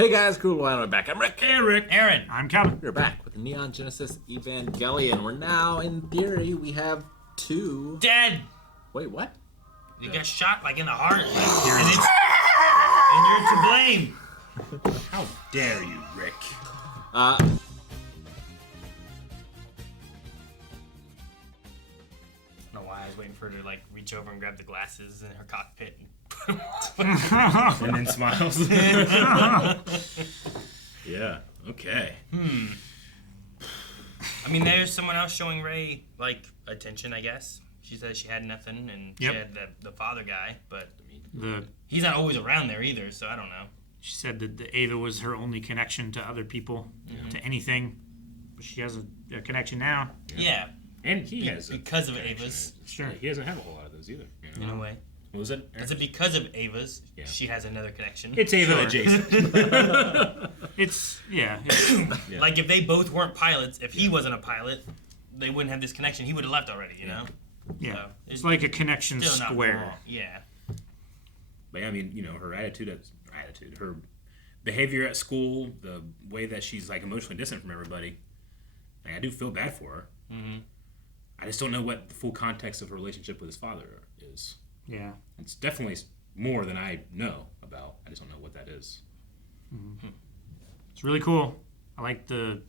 Hey guys, cool. We're back. I'm Rick. Hey, Rick. Aaron. I'm Kevin. We're back with the Neon Genesis Evangelion. We're now, in theory, we have 2. Dead. Wait, what? You got shot like in the heart. And you're to blame. How dare you, Rick? I don't know why I was waiting for her to like reach over and grab the glasses in her cockpit and put them on. And then smiles. Yeah. Okay. I mean, there's someone else showing Rei like attention, I guess. She said she had nothing, and she had the father guy, but he's not always around there either, so I don't know. She said that the Eva was her only connection to other people, to anything. But she has a connection now. Yeah. And he has because of Ava's. Sure. He doesn't have a whole lot of those either. You know? In a way. What was it? Is it because of Ava's? Yeah. She has another connection. It's Ava adjacent. It's like if they both weren't pilots, if he wasn't a pilot, they wouldn't have this connection. He would have left already, you know? Yeah. So it's like a connection still not square. wrong. Yeah. But I mean, you know, her attitude, her behavior at school, the way that she's like emotionally distant from everybody. Like, I do feel bad for her. Mm-hmm. I just don't know what the full context of her relationship with his father is. Yeah. It's definitely more than I know about. I just don't know what that is. Mm-hmm. It's really cool. I like the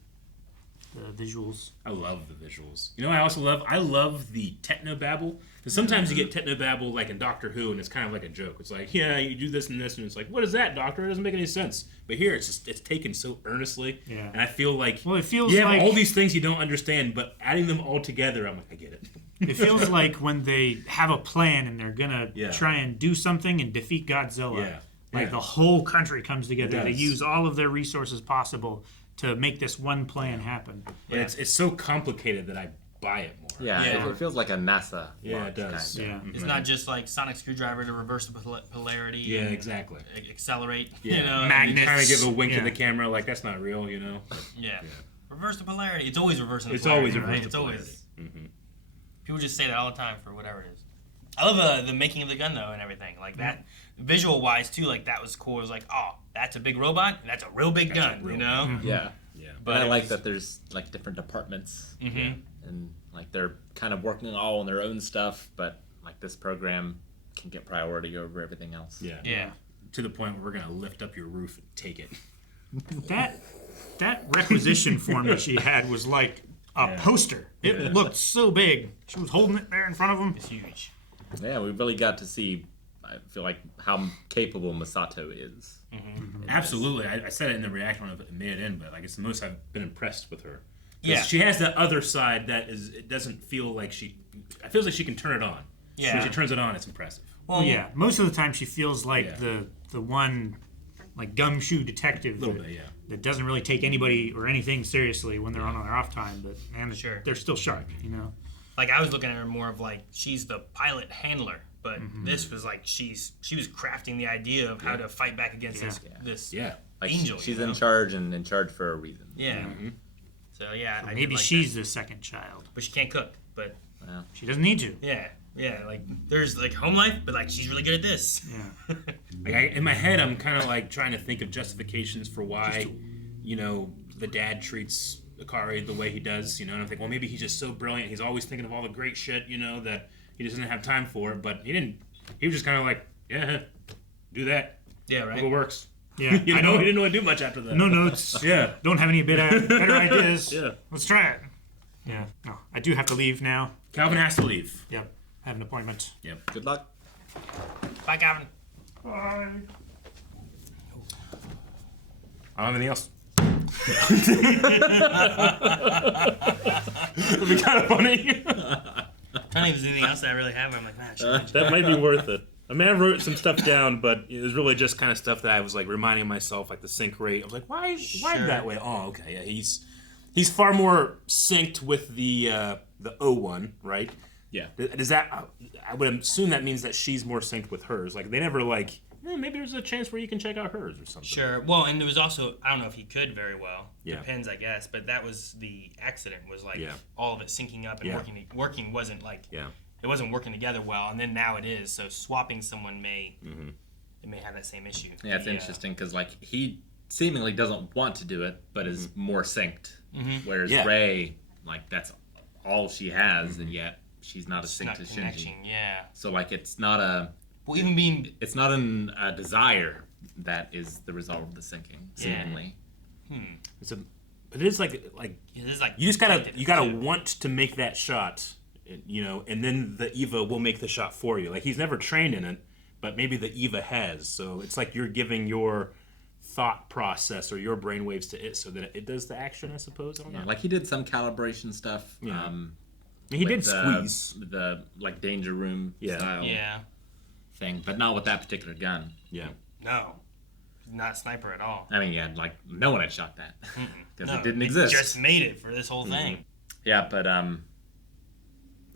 visuals. I love the visuals. You know what I also love? I love the Techno-Babble. Because sometimes you get Techno-Babble like in Doctor Who, and it's kind of like a joke. It's like, yeah, you do this and this, and it's like, what is that, Doctor? It doesn't make any sense. But here, it's taken so earnestly. Yeah. And I feel like it feels you have like all these things you don't understand, but adding them all together, I'm like, I get it. It feels like when they have a plan and they're going to try and do something and defeat Godzilla. Yeah. Like the whole country comes together. They does. use all of their resources possible to make this one plan happen. And it's so complicated that I buy it more. Yeah. It feels like a NASA. Yeah, it does. Kind of. Yeah. It's not just like sonic screwdriver to reverse the polarity. Yeah, and exactly. Accelerate. Yeah. You know. Magnets. Kind of give a wink to the camera, like that's not real, you know. Yeah. Reverse the polarity. It's always reversing the It's polarity. always reverse right? the It's polarity. always. People just say that all the time for whatever it is. I love the making of the gun though and everything like that. Visual wise too, like that was cool. It was like, oh, that's a big robot and that's a real big gun, you know? Yeah. Yeah. But I like that there's like different departments. And like they're kind of working all on their own stuff, but like this program can get priority over everything else. Yeah. Yeah. To the point where we're gonna lift up your roof and take it. That requisition form that she had was like a poster. It looked so big. She was holding it there in front of him. It's huge. Yeah, we really got to see, I feel like, how capable Misato is. Absolutely. I said it in the reaction when it made it in, but like it's the most I've been impressed with her. Yeah. She has that other side that is, it doesn't feel like it feels like she can turn it on. Yeah. When she turns it on, it's impressive. Well, yeah. Most of the time she feels like the one like gumshoe detective that doesn't really take anybody or anything seriously when they're on their off time, but man, they're still sharp, you know. Like I was looking at her more of like she's the pilot handler, but this was like she was crafting the idea of how to fight back against this Like angel. she's in charge and in charge for a reason. Yeah. So yeah, I Maybe did like she's that. the second child. But she can't cook. But She doesn't need to. yeah. Like there's like home life, but like she's really good at this. Yeah. Like in my head, I'm kind of like trying to think of justifications for why, you know, the dad treats Akari the way he does, you know, and I'm thinking, well, maybe he's just so brilliant. He's always thinking of all the great shit, you know, that he doesn't have time for it. But he was just kind of like, yeah, do that. Yeah, right. Hope it works. Yeah. You know, he didn't really do much after that. No notes. Yeah. Don't have any better ideas. Yeah. Let's try it. Yeah. No, I do have to leave now. Calvin has to leave. Yep. I have an appointment. Yep. Good luck. Bye, Calvin. Bye. I don't have anything else. It'd be kind of funny. I don't think there's anything else that I really have. Where I'm like, man, I should That might be worth it. I mean, I wrote some stuff down, but it was really just kind of stuff that I was like reminding myself, like the sync rate. I was like, why that way? Oh, okay, yeah, he's far more synced with the O1, right? Yeah. Does that? I would assume that means that she's more synced with hers. Like they never like. Maybe there's a chance where you can check out hers or something. Sure. Well, and there was also, I don't know if he could very well. Yeah. Depends, I guess. But that was the accident was like all of it syncing up and working wasn't like it wasn't working together well, and then now it is. So swapping someone may it may have that same issue. Yeah, it's interesting because like he seemingly doesn't want to do it, but is more synced. Whereas Rei, like, that's all she has, and yet she's not as synced as Shinji. Yeah. So, like, it's not a... Well, even being... It's not a desire that is the result of the syncing, seemingly. It is like you just gotta want to make that shot, you know, and then the Eva will make the shot for you. Like, he's never trained in it, but maybe the Eva has. So it's like you're giving your thought process or your brainwaves to it so that it does the action, I suppose. I don't know. Like, he did some calibration stuff. Yeah. He did squeeze the like danger room style thing, but not with that particular gun. Yeah. No. Not sniper at all. I mean, like, no one had shot that because it didn't exist. Just made it for this whole thing. Yeah, but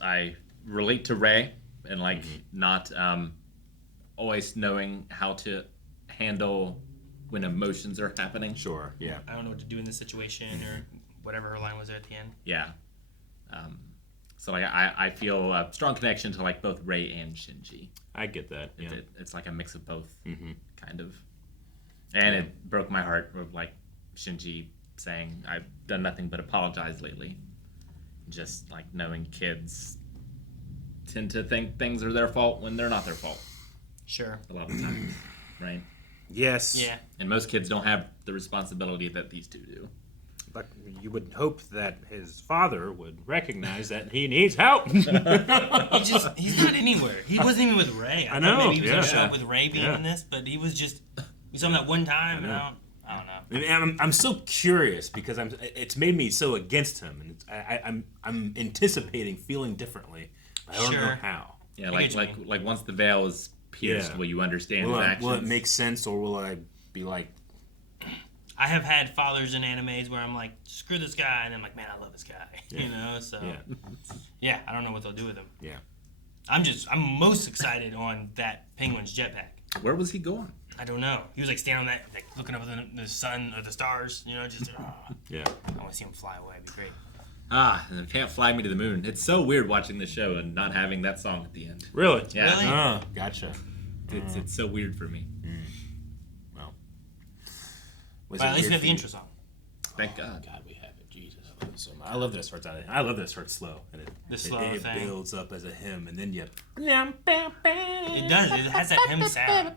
I relate to Rei and like not always knowing how to handle when emotions are happening. Sure. Yeah. I don't know what to do in this situation or whatever her line was there at the end. Yeah. So like I feel a strong connection to like both Rei and Shinji. I get that. Yeah. It's like a mix of both, kind of. And it broke my heart with like Shinji saying, "I've done nothing but apologize lately." Just like knowing kids tend to think things are their fault when they're not their fault. Sure. A lot of times, right? Yes. Yeah. And most kids don't have the responsibility that these two do. But you would hope that his father would recognize that he needs help. He's not anywhere. He wasn't even with Rei. I know. Maybe he was going to show up with Rei being in this, but he was just... We saw him that one time, and I don't know. I'm so curious because it's made me so against him, and I'm anticipating feeling differently. I don't know how. Yeah, like once the veil is pierced, will you understand his actions? Will it make sense, or will I be like... I have had fathers in animes where I'm like, screw this guy, and I'm like, man, I love this guy. You know, so... Yeah, I don't know what they'll do with him. Yeah. I'm most excited on that penguin's jetpack. Where was he going? I don't know. He was like standing on that, like looking up at the sun or the stars, you know, just yeah. I want to see him fly away. It'd be great. And Can't Fly Me to the Moon. It's so weird watching the show and not having that song at the end. Really? Yeah. Really? Oh, gotcha. It's so weird for me. Well. But at least we have the intro song. Thank God. God, we have it. Jesus, I love it so much. I love that it starts out. I love that it starts slow, and it builds up as a hymn, and then you. It does. It has that hymn sound.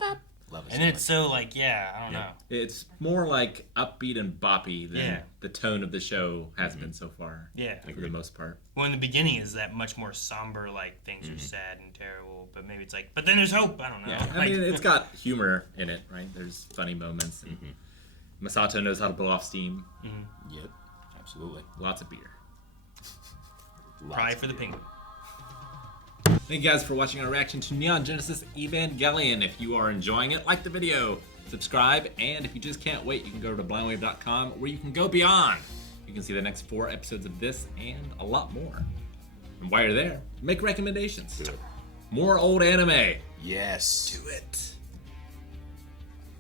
Love it. And then it's so like, I don't know. It's more like upbeat and boppy than the tone of the show has been so far. Yeah. For the most part. Well, in the beginning is that much more somber, like things are sad and terrible, but maybe it's like, but then there's hope. I don't know. Yeah. I mean, it's got humor in it, right? There's funny moments. And Misato knows how to blow off steam. Yep. Absolutely. Lots of beer. Probably for the penguin. Thank you guys for watching our reaction to Neon Genesis Evangelion. If you are enjoying it, like the video, subscribe, and if you just can't wait, you can go to blindwave.com where you can go beyond. You can see the next 4 episodes of this and a lot more. And while you're there, make recommendations. Do it. More old anime. Yes. Do it.